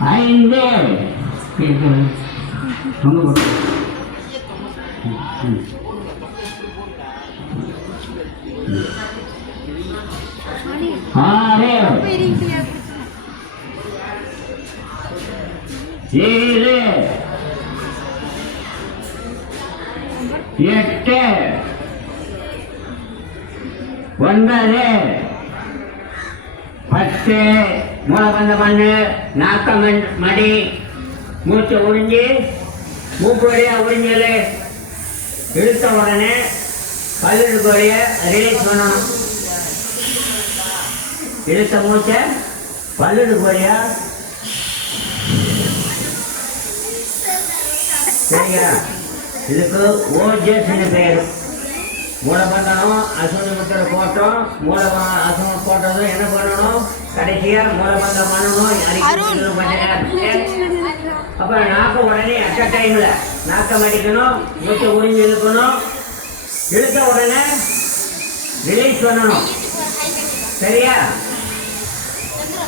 5 6 7 8 9 10 மூலபந்த மண்ணு நாக்கம் மடி மூச்சை உறிஞ்சி மூக்கு வழியா உறிஞ்சல் இழுத்த உடனே பல்லுக்கு வழிய ரிலீஸ் பண்ணணும். இழுத்த மூச்சை பல்லுக்கு வழியா சரிங்களா? இதுக்கு ஓஜஸ்ன்னு பேர். மூலபந்தனம் அசுனி முத்திரை போட்டோம். அசுனம் போட்டதும் என்ன பண்ணணும்? கடைசியா மூலபந்தம் பண்ணணும். அப்புறம் நாக்க உடனே அட்ட டைம்ல நாக்கம் அடிக்கணும், மூச்சை உறிஞ்சி இழுக்கணும். இழுத்த உடனே ரிலீஸ் பண்ணணும். சரியா?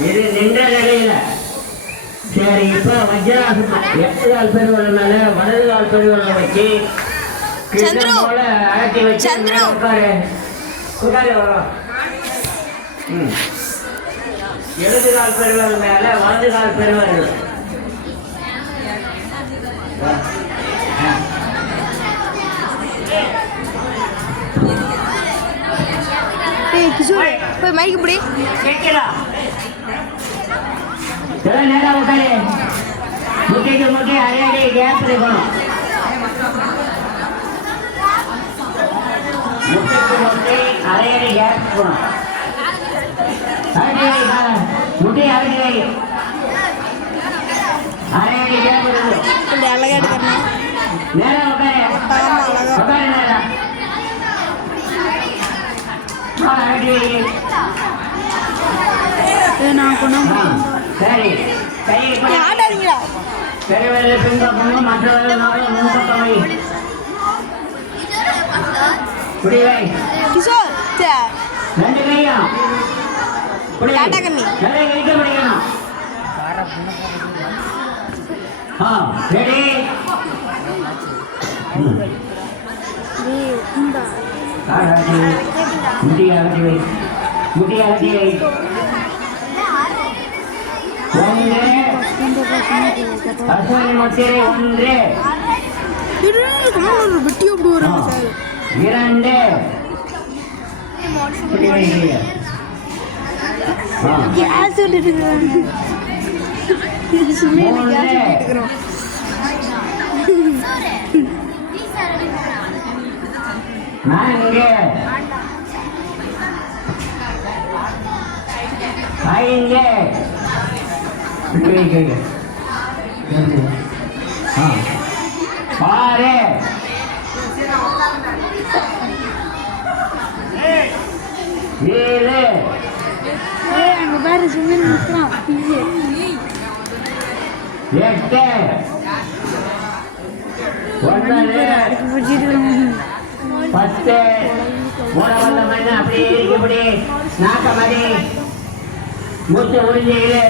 இது நின்ற நிலையில. சரி, இப்ப வஜ்ராசனம். இடது கால் பெருவரல் மேல வலது கால் பெருவரலை வச்சு போல அழட்டி வச்சு உட்காரு. உட்காரு வரும். இடது கால் பெருவரல் மேல வலது கால் பெருவரல். மைக்கு பிடி. நேரா உட்காரு. முட்டைக்கு முட்டை அரையடி கேப் இருக்கணும். முட்டைக்கு முட்டை அரையடி கேப் இருக்கணும். முட்டை அரையடி அரையடி கேப் இருக்கணும். அழகா எடுக்கணும். நேரா உட்காரு. உட்காரு நேரா. சரி, கை ஆடாதீங்களா? பெரியவர்கள் பின்பக்கமும் மற்றவர்கள் முன்பக்கம் வை. இப்படி வை. கிஷோர் ரெண்டு கையும் டாடா கம்மி நிறைய வைக்க முடியணும். ரெடி? முட்டி அகட்டி வை. முட்டி அகட்டி வை. ஒன்று அசுவனி முத்திரை. ஒன்று வெட்டி அப்படி வரும். இரண்டு கேஸ் நான்கு ஐந்து ஆறு ஏழு எட்டு ஒன்பது 10 மூலவல்ல மண்ணு அப்படியே இப்படி நாக்கமடி மூச்சு உறிஞ்சிகளே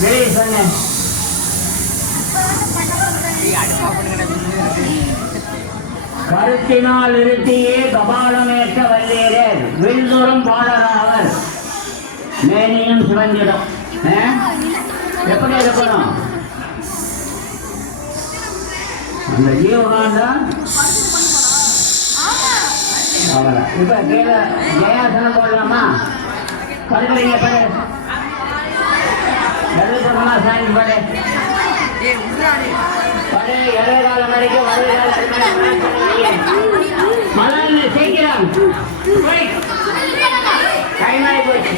வெளியே சொன்ன. கருத்தினால் இருத்தியே கபாலமேற்ற வல்லீரர் வில்தூரம் பாடராவர் மேனியும் சிவந்திடம். எப்படி இருக்கணும்? அந்த ஜீவகாந்தான் இப்ப கீழே ஜெயாசனம் போடலாமா? படுக்கிறீங்க படு. எழுதுமா சாமி படு. படு. இடது காலம் வரைக்கும் வலது காலம் மலர்ந்து சீக்கிரம் டைமாகி போச்சு.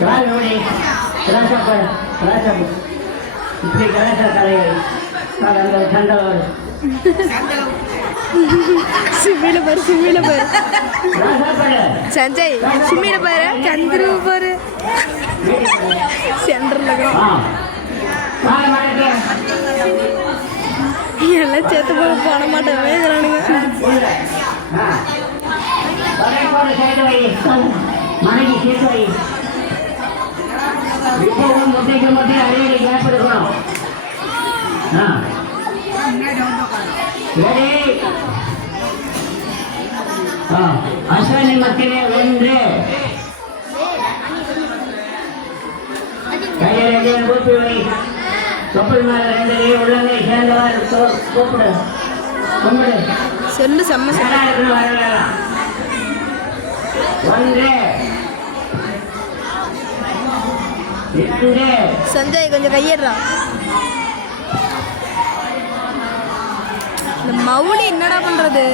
கால் நோடி இப்படி கலாச்சார கலைகள் அந்த சண்டை வரும். சுமில பாரு, சுமில பாரு, சஞ்சய் சுமில பாரு, சந்திரு பாரு, சென்டர்ல எல்லாம் எல்லாம் சேர்த்து போட மாட்டேன் வேகிறானுங்க. மனைவி சேர்த்து வை. இப்பவும் முட்டைக்கு மட்டும் அடிக்கடி கேப் எடுக்கணும். அஸ்வினி மக்களே ஒன்று கையில் கூப்பி வை. தொப்புள் மேல ரெண்டு உள்ளங்கை சேர்ந்தவர் கூப்பிடு கும்பிடு. செல்லு செம்ம வரலாம். ஒன்று இரண்டு. சஞ்சய் கொஞ்சம் கையிடுறா. இந்த மவுளி என்னடா பண்றது?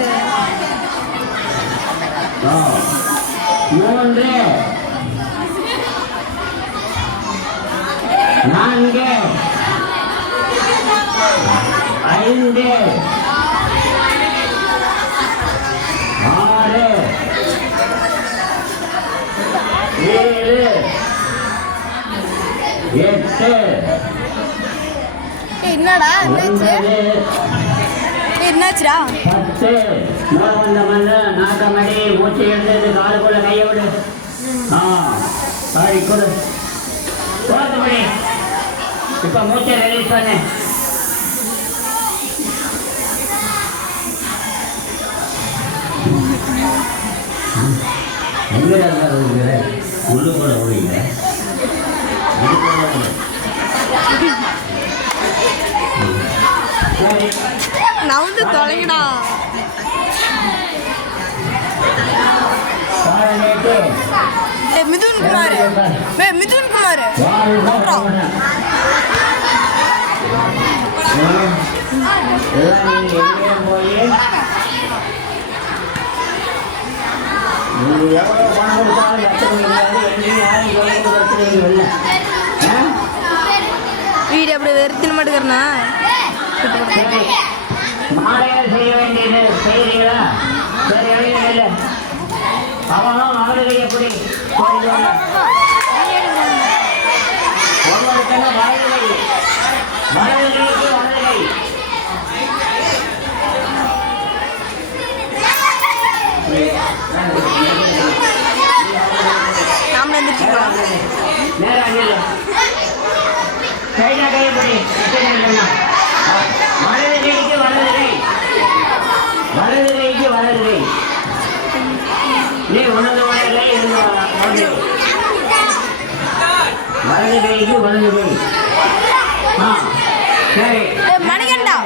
மூன்று நான்கு ஐந்து ஆறு ஏழு எட்டு. என்னடா என்னாச்சுடா? 10. வந்த மண்ணு நாட்டமடி மூச்சு எழுந்தது. காலுக்குள்ள கையை விடு. சாரி கொடு. போதுமடி. இப்ப மூச்சை ரிலீஸ் பண்ணு. உள்ளு கூட ஓடிங்க. சரி நவுந்து தொலைங்கடா. மிதுன் குமார் மிதுன் குமார் எவ்வளவு பணம் கொடுத்தாலும் வீடு அப்படி வெறுத்தின மாட்டேங்கிறனா? மாலையாக செய்ய வேண்டியது செய்கிறீங்களா? சரி எழுதிங்க. அவனும் அவர்கள் எப்படி ஒவ்வொருத்தன வலதுகை வலதுகைக்கு வலதுகை. நாம எந்திரிச்சுக்கலாம். நேரம் கையில கைப்படி. வலதுகைக்கு வலதுகை வலதுகைக்கு வலதுகை. நீ உணர்ந்து வரலை வலதுகைக்கு வலதுகை. சரி மணிகண்டா.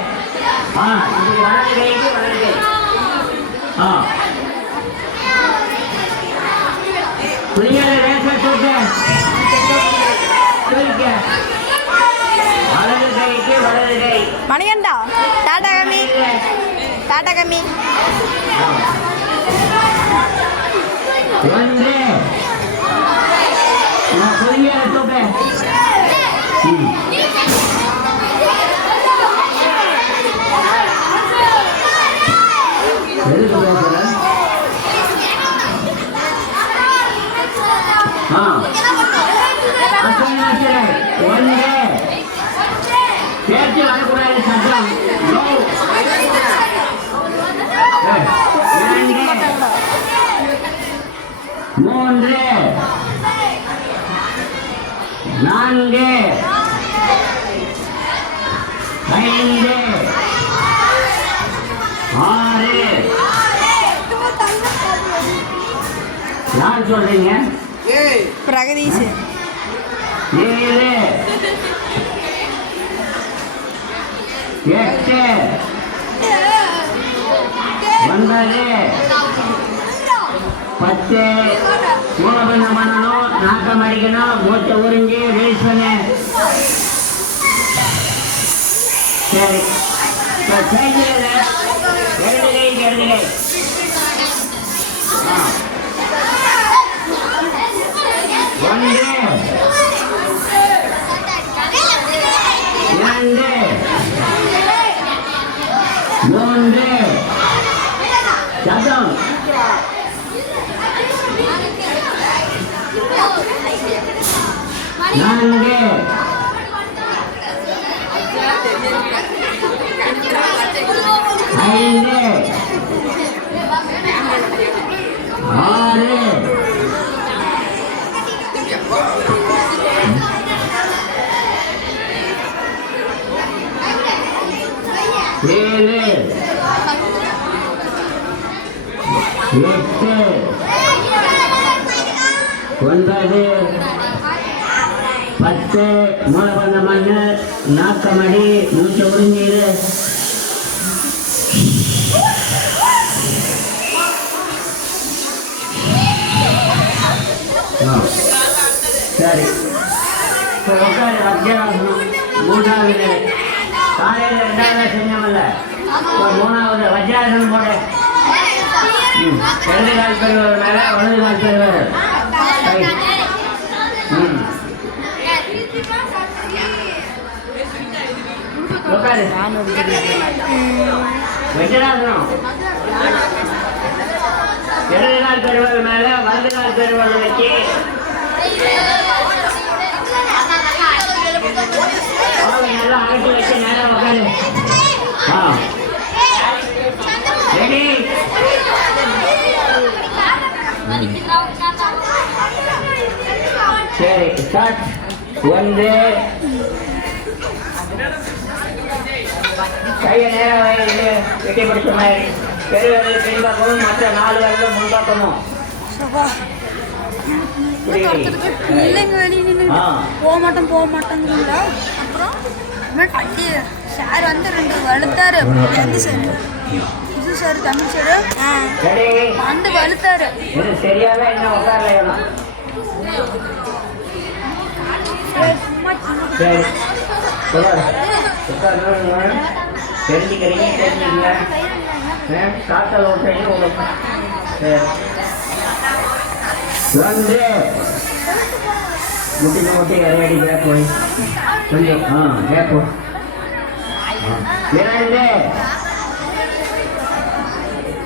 வலதுகைக்கு வலதுகை. புரியல ரேசர் தூக்க வலதுகைக்கு வலதுகை. மணிகண்டா டாடா கம்மி டாடா கம்மி. ஒன்று புரியல தூக்க. எதுக்கு பேசுற? ஒன்று பேச்சு வரக்கூடாது. சட்டம். மூன்று நான்கு ஐந்து ஆறு. யார் சொல்றீங்க? பிரகதீஷ். 7 8 9 10. மூலபண்ண பண்ணணும். நாக்கம் அடிக்கணும். மூச்சை உறிஞ்சி ரிலீஸ் பண்ணு. சரி சைக்கிள் இடதுகை இடதுகை. ஒன்று இரண்டு மூன்று. சத்தம். நான்கு 5 6 7 8 9 10 மூளை பண்ண மண்ணு நாக்கமடி மூச்சை உறிஞ்சீரு சரி உட்காரு அத்தியாவசனம் மூணாவது காலையில் 2வது செஞ்சோம்ல மூணாவது வஜ்ராசனம் போட இடது கால் பெறுவது மேல வலது கால் பெறுவது உட்காரு வஜ்ராசனம் இடது கால் பெறுவது மேல வலது கால் பெறுவது வச்சு நல்லா அகட்டி வச்சு நேரம் உட்காரு ரெடி சரி ஸ்டார்ட் 1 கையை நேரம் வயது வெட்டி பிடிச்ச மாதிரி பெருவரல் பின்பக்கமும் மற்ற 4 விரலும் முன்பக்கமும் போக மாட்டேங்குங்களா அப்புறம் கட்டி சார் வந்து 2 வலுத்தாரு தம்பி சார் இது சார் தமிழ் சார் வந்து வலுத்தாரு சரியாக என்ன உட்காரல சரி தெரிஞ்சுக்கிறீங்க தெரிஞ்சுக்கல காத்தல் ஓட்டுறீங்க உங்களுக்கு வந்து முட்டின முட்டி விளையாடி கேப் போய் கொஞ்சம் கேப் 2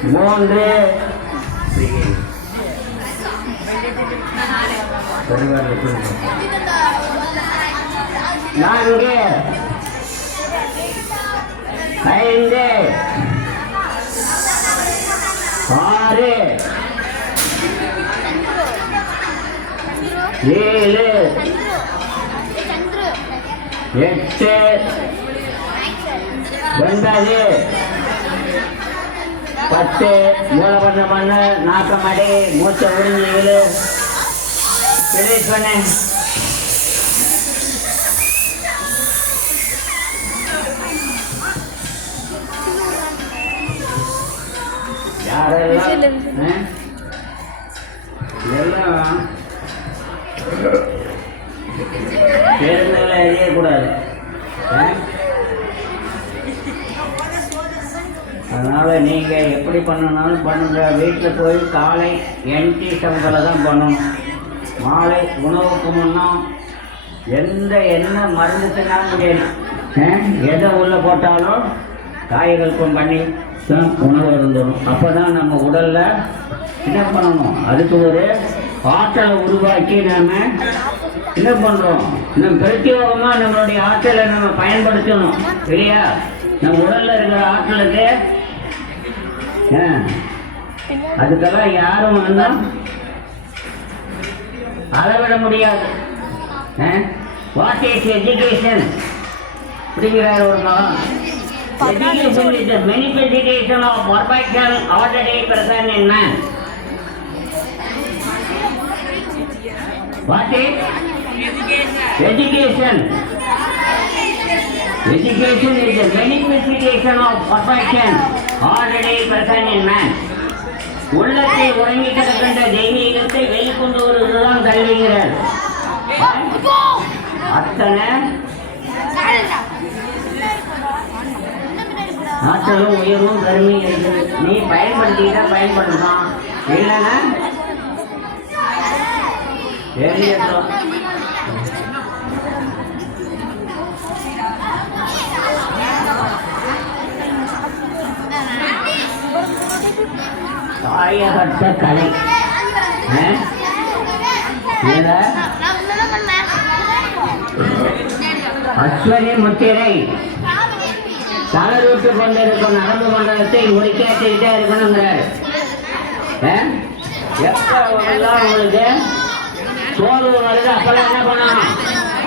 3 4 5 6 7 8 9 10 மூளை பண்ண பண்ண நாக்கமடி மூச்சை உறிஞ்சி ரிலீஸ் பண்ண யாரெல்லாம் எல்லாம் பேருந்தெல்லாம் எரியக்கூடாது அதனால் நீங்கள் எப்படி பண்ணனாலும் பண்ணுங்க வீட்டில் போய் காலை எம்டி ஸ்டமக்கில் தான் பண்ணணும் மாலை உணவுக்கு முன்னும் எந்த எண்ணெய் மருந்து தின்னாலும் முடியாது எதை உள்ளே போட்டாலும் காய்களுக்கும் பண்ணி தான் உணவு இருந்துடும் அப்போ தான் நம்ம உடலில் என்ன பண்ணணும் அதுக்கு ஒரு ஆற்றலை உருவாக்கி நாம் என்ன பண்ணுறோம் நம்ம பிரத்யேகமாக நம்மளுடைய ஆற்றலை நம்ம பயன்படுத்தணும் இல்லையா நம்ம உடலில் இருக்கிற ஆற்றலுக்கு அதுக்கெல்லாம் யாரும் வந்தால் அளவிட முடியாது வாட் இஸ் எஜுகேஷன் அப்படிங்கிறார் ஒரு மகன் education is the manifestation of perfection already present in man. What is education? Education is the manifestation of perfection already present in man. உள்ளத்தை உறங்கி கிடக்கின்ற தெய்வீகத்தை வெளிக்கொண்டு வருவதுதான் கல்விங்கிறார். அத்தனை ஆற்றலும் உயர்வும் கருமையும் இருக்குது. நீ பயன்படுத்திக்கிட்டா பயன்படுத்தலாம், இல்லைன்னா தெரியட்டும். தாயகத்த கலை அஸ்வனி முத்திரை தளர்வுட்டு கொண்டு இருக்கும் நரம்பு மண்டலத்தை முடிக்காட்டிக்கிட்டே இருக்கணுங்கிறாரு. எப்போ உங்களுக்கு சோர்வு வருது அப்பெல்லாம் என்ன பண்ணணும்?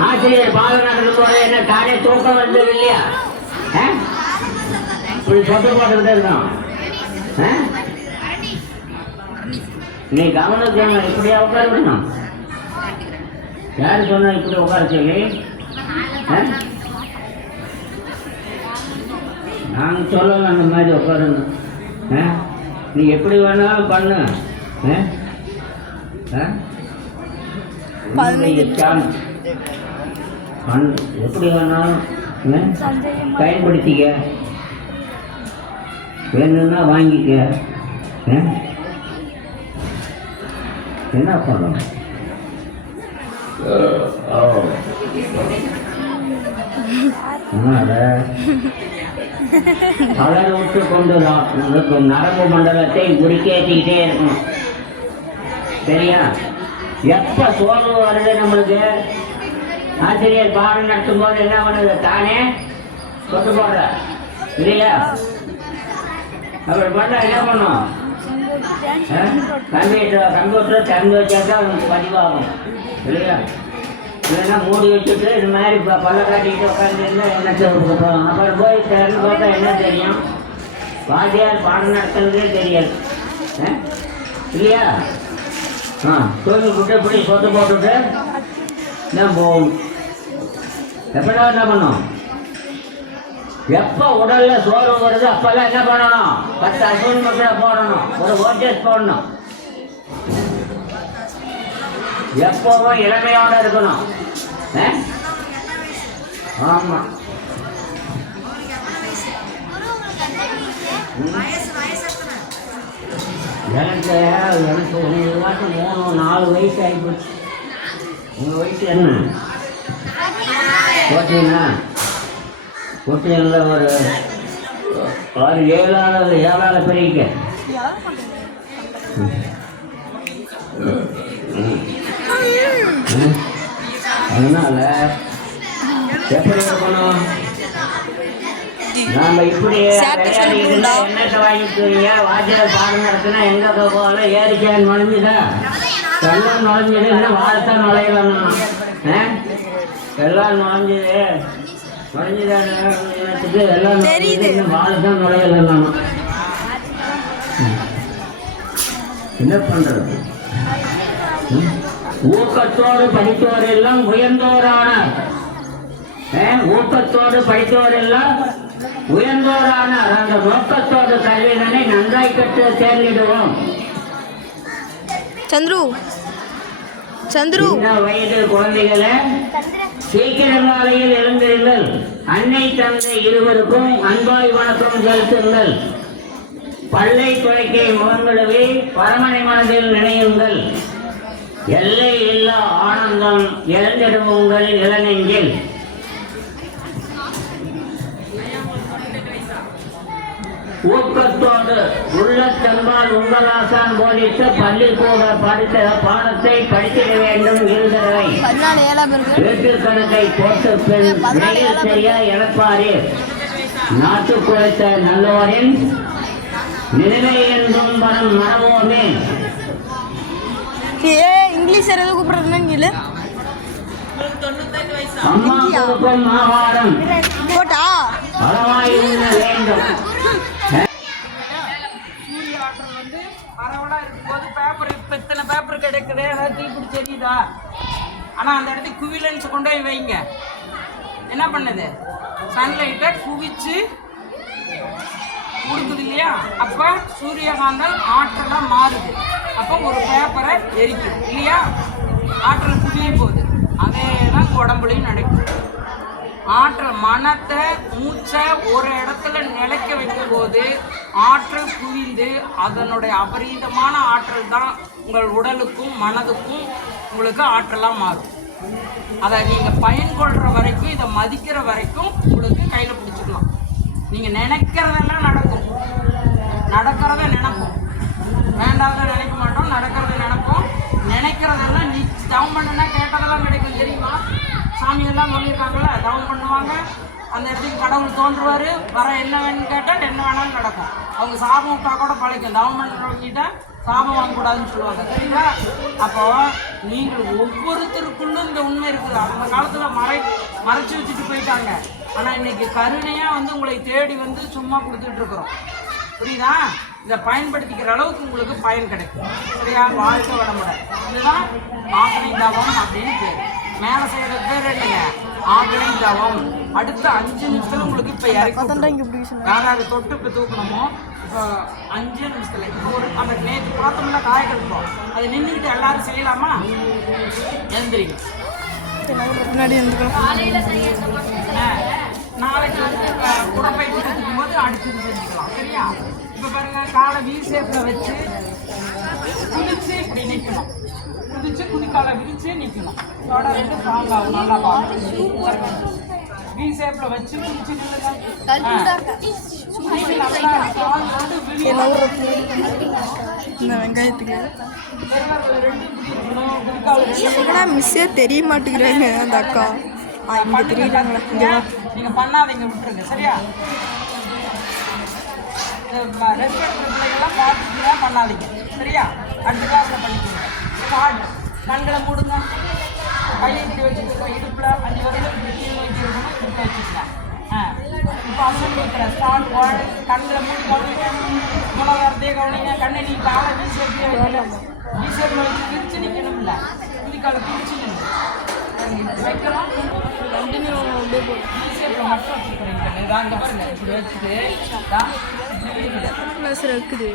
ஆசிரியர் பாடம் நடந்து போறது என்ன தானே தூக்கம் வந்தது இல்லையா? இப்படி சொட்டு போட்டுக்கிட்டே இருக்கணும். நீ கவனிக்கணும். இப்படியா உட்கார விடணும்? யாரு சொன்னா இப்படி உட்கார சொல்லி? நான் சொல்லல அந்த மாதிரி உட்காரணும். நீ எப்படி வேணாலும் பண்ணு. எப்படி வேணாலும் பயன்படுத்திக்க, வேணும்னா வாங்கிக்க. என்ன பண்ணணும்? தளர் விட்டு கொண்டு நரம்பு மண்டலத்தை உருக்கேற்றிக்கிட்டே இருக்கணும். சரியா? எப்ப சோர்வு வருது நம்மளுக்கு, ஆசிரியர் பாடம் நடத்தும் போது என்ன பண்ணுது? தானே சொட்டு போடுற இல்லையா? அப்படி பண்ணா என்ன பண்ணும்? கம்ப்யூட்டர் திறந்து வச்சாக்கா அவனுக்கு பதிவாகும் இல்லையா? இல்லைன்னா மூடி வச்சுட்டு இது மாதிரி பல்ல காட்டிக்கிட்டு உட்காந்துருந்தா என்ன போகும்? அப்புறம் போய் திறந்து பார்த்தா என்ன தெரியும்? வாத்தியார் பாடம் நடத்துறதே தெரியாது இல்லையா? தூங்கி விட்டு இப்படி சொட்டு போட்டுட்டு தான் போகணும். எப்படா என்ன பண்ணும்? எப்போ உடல்ல சோர்வு வருது அப்பெல்லாம் என்ன பண்ணணும்? 10 அஸ்வினி முத்திரை போடணும், ஒரு ஓஜஸ் போடணும். எப்பவும் இளமையோட இருக்கணும். ஆமா, எனக்கு உங்களுக்கு 3-4 வயசு ஆகிப்போச்சு. உங்கள் வயசு என்ன? போட்டீங்கன்னா ஒரு 6-7 பெரியக்க. அதனால எப்படி இருக்கணும்? நாம இப்படி என்னத்தை வாங்கிக்கிறீங்க? வாத்தியார் பாடம் நடத்தினா எங்க போகல? ஏரிக்கான் நுழைஞ்சுதா, எல்லாம் நுழைஞ்சது, இன்னும் வாழத்தான் நுழையலாம். எல்லாம் நுழைஞ்சது நுழைஞ்சுதானத்துக்கு எல்லாம் இன்னும் வாழத்தான் நுழையலாம். என்ன பண்றது? ஊக்கத்தோடு படித்தோர் எல்லாம் உயர்ந்தோரானார். ஊக்கத்தோடு படித்தோர் எல்லாம் உயர்ந்தோரானார். அந்த நோக்கத்தோடு கல்விதனை நன்றாய் கற்று தேர்ந்திடுவோம். சந்துரு வயது குழந்தைகளை சீக்கிரம் காலையில் எழுந்திருங்கள். அன்னை தந்தை இருவருக்கும் அன்பாய் வணக்கம் செலுத்துங்கள். பல்லை துளைக்கை முகங்களுவே பரமனை மனதில் நினையுங்கள். எல்லை இல்லா ஆனந்தம் இழந்திடுவோங்கள் இளநெஞ்சில். ஊக்கத்தோடு உள்ளத்தன்பால் உங்கள் ஆசான் போதித்த பள்ளி போக படித்த பாடத்தை படித்திட வேண்டும். இருந்தவை வீட்டுக்கணக்கை போட்டு பெண் வெயில் சரியா இழப்பாரே. நாட்டு குறைத்த நல்லோரின் நினைவை என்றும் வரம் மறவோமே. இங்கிலீஷ் கூப்பிடுறது அம்மா கொடுக்கும் ஆகாரம் அளவாயிருந்த வேண்டும். சூரிய ஆற்றல் பரவலா இருக்கும்போது பேப்பர் இப்ப இத்தனை பேப்பர் கிடைக்குது, ஏதாவது தீப்பிடிச்சு எரியுதா? ஆனா அந்த இடத்துக்கு குவிலன்ஸ் கொண்டு போய் வைங்க. என்ன பண்ணுது? சன்லைட்டை குவிச்சு கொடுக்குது இல்லையா? அப்ப சூரியகாந்தம் ஆற்றலா மாறுது. அப்போ ஒரு பேப்பரை எரிக்கும் இல்லையா? ஆற்றல் குவிய போகுது. அதே தான் உடம்புலையும் நடக்கும். ஆற்றல் மனத்தை மூச்சை ஒரு இடத்துல நிலைக்க வைக்கும் போது ஆற்றல் குவிந்து அதனுடைய அபரீதமான ஆற்றல் தான் உங்கள் உடலுக்கும் மனதுக்கும் உங்களுக்கு ஆற்றலாக மாறும். அதை நீங்கள் பயன்கொள்கிற வரைக்கும், இதை மதிக்கிற வரைக்கும் உங்களுக்கு கையில் பிடிச்சிக்கலாம். நீங்கள் நினைக்கிறதெல்லாம் நடக்கும், நடக்கிறத நினைப்போம். வேண்டாத நினைக்க மாட்டோம், நடக்கிறத நினைப்போம். நினைக்கிறதெல்லாம் நீ தவம் பண்ணுனா கேட்டதெல்லாம் கிடைக்கும் தெரியுமா? சாமியெல்லாம் சொல்லியிருக்காங்களே, தவம் பண்ணுவாங்க, அந்த இடத்துக்கு கடவுள் தோன்றுவார். வர என்ன வேணும்னு கேட்டால் என்ன வேணாலும் நடக்கும். அவங்க சாபம் விட்டா கூட பழைக்கும். தவம் பண்ணுறவங்கிட்ட சாபம் வாங்கக்கூடாதுன்னு சொல்லுவாங்க, சரிங்களா? அப்போ நீங்கள் ஒவ்வொருத்தருக்குள்ளும் இந்த உண்மை இருக்குது. அந்த காலத்தில் மறைச்சி வச்சுட்டு போயிட்டாங்க. ஆனால் இன்னைக்கு கருணையாக வந்து உங்களை தேடி வந்து சும்மா கொடுத்துட்டு இருக்கிறோம், புரியுதா? இதை பயன்படுத்திக்கிற அளவுக்கு உங்களுக்கு பயன் கிடைக்கும், சரியா? வாழ்க்கை வளமுடன். இதுதான் ஆகனை தவம் அப்படின்னு பேர். மேலே செய்கிற பேர் என்னங்க? ஆகனை தவம். அடுத்த 5 நிமிஷத்துல உங்களுக்கு இப்போ இறக்கி யாராவது தொட்டு இப்போ தூக்கணுமோ இப்போ 5 நிமிஷத்துல இப்போ ஒரு அந்த நேற்று பார்த்தோம்ல காய்கறி இருக்கும், அதை நின்றுக்கிட்டு எல்லாரும் செய்யலாமா? எழுந்திரிங்க. முன்னாடி நாளைக்கு உடம்பை கொடுக்கும் போது அடுத்தது செஞ்சுக்கலாம், சரியா? இப்போ பாருங்க, காலை வி ஷேப்பில் வச்சு குதிச்சு இப்படி நிற்கணும். குதிச்சு குதிக்காலை விரிச்சு நிற்கணும். தொட ரெண்டு ஸ்ட்ராங் ஆகும். நல்லா பார்க்கணும். வி ஷேப்பில் வச்சு குதிச்சு வெங்காயத்துக்கு மிஸ்ஸே தெரிய மாட்டேங்கிறாங்க அந்த அக்கா. இங்கே தெரியுறாங்களா? இங்கே நீங்கள் பண்ணாதீங்க, விட்டுருங்க, சரியா? ரெஸ்ட் எடுக்கிற பிள்ளைகள்லாம் பார்த்துட்டு பண்ணாதீங்க, சரியா? அடுத்த கிளாஸில் பண்ணிக்கோங்க. ஸ்டார்ட். கண்களை மூடுங்க. கையை இப்படி வச்சுருக்கோம். இடுப்பில் 5 வருடம் இப்படி கீழே வச்சுருக்கணும். இப்படி வச்சுக்கலாம். இப்போ அசல் வைக்கிற ஸ்டார்ட். கண்களை மூடி கவனிங்க. மூலவாரத்தையே கவனிங்க. கண்ணை நீ காலை வீசேப்பில் வைக்கல. வீசேப்பில் வச்சு பிரித்து நிற்கணும்ல. குதிக்காலை பிரித்து நின்று வைக்கிறோம். கண்டினியூ அப்படியே போடும். வீசேப்பில் மட்டும் வச்சுக்கிறீங்க. இதான் இங்கே பாருங்க, இப்படி வச்சுட்டு தான் ப்ளஸ் இருக்குது.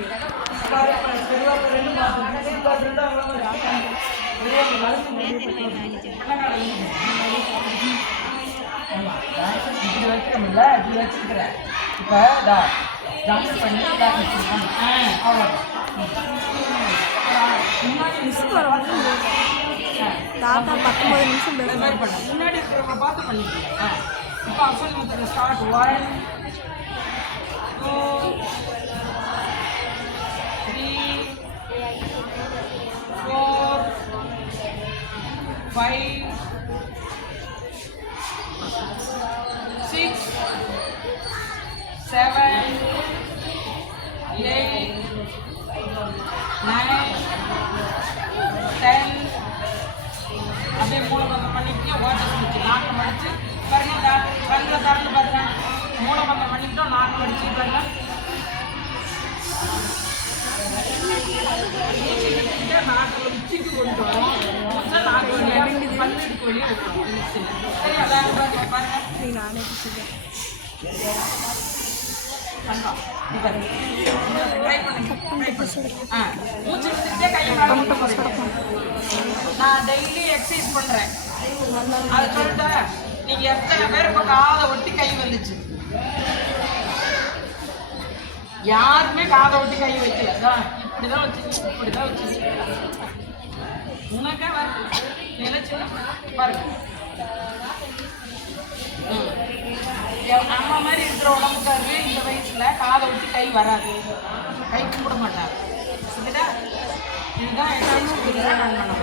இப்படி வைக்கிறோம்ல, இப்படி வச்சுக்கிறேன். இப்போ ஜம்ப் பண்ணி அவ்வளோ தாத்தா 19 நிமிஷம் மாதிரி பண்ண முன்னாடி இருக்கிறவங்க பார்த்து பண்ணிக்கலாம். இப்போ அசல் மெத்தட் ஸ்டார்ட். 1 2 3 4 5 6 7 8 9 10. அப்படியே மூலபந்தம் பண்ணிக்கிட்டு ஓட்ட முடிச்சு நாக்கம் அடிச்சு பாருங்க. கண்ணில் திறந்து பாருங்க. மூலபந்தம் பண்ணிக்கிட்டோம், நாக்கம் அடிச்சு பாருங்க. நாக்கில் உச்சிக்கு கொண்டு வரும். நாக்கு பல்லுக்கு வெளியே வைக்கணும். சரி, அதான் பாருங்க. நானே மூச்சு விட்டுட்டே கையை நான் டெய்லி எக்ஸசைஸ் பண்றேன். அதை சொல்லிட்டு நீங்க எத்தனை பேர் இப்ப காதை ஒட்டி கை வந்துச்சு? யாருமே காதை ஒட்டி கை வைக்கல. இப்படிதான் வச்சு இப்படிதான் வச்சு உனக்கே நினைச்சு பாருங்க. அம்மா மாதிரி இருக்கிற உடம்புக்காரு இந்த வயசுல காதை விட்டு கை வராது, கை கும்பிட மாட்டாங்க. இதுதான் எக்ஸசைஸ் பண்ணணும்.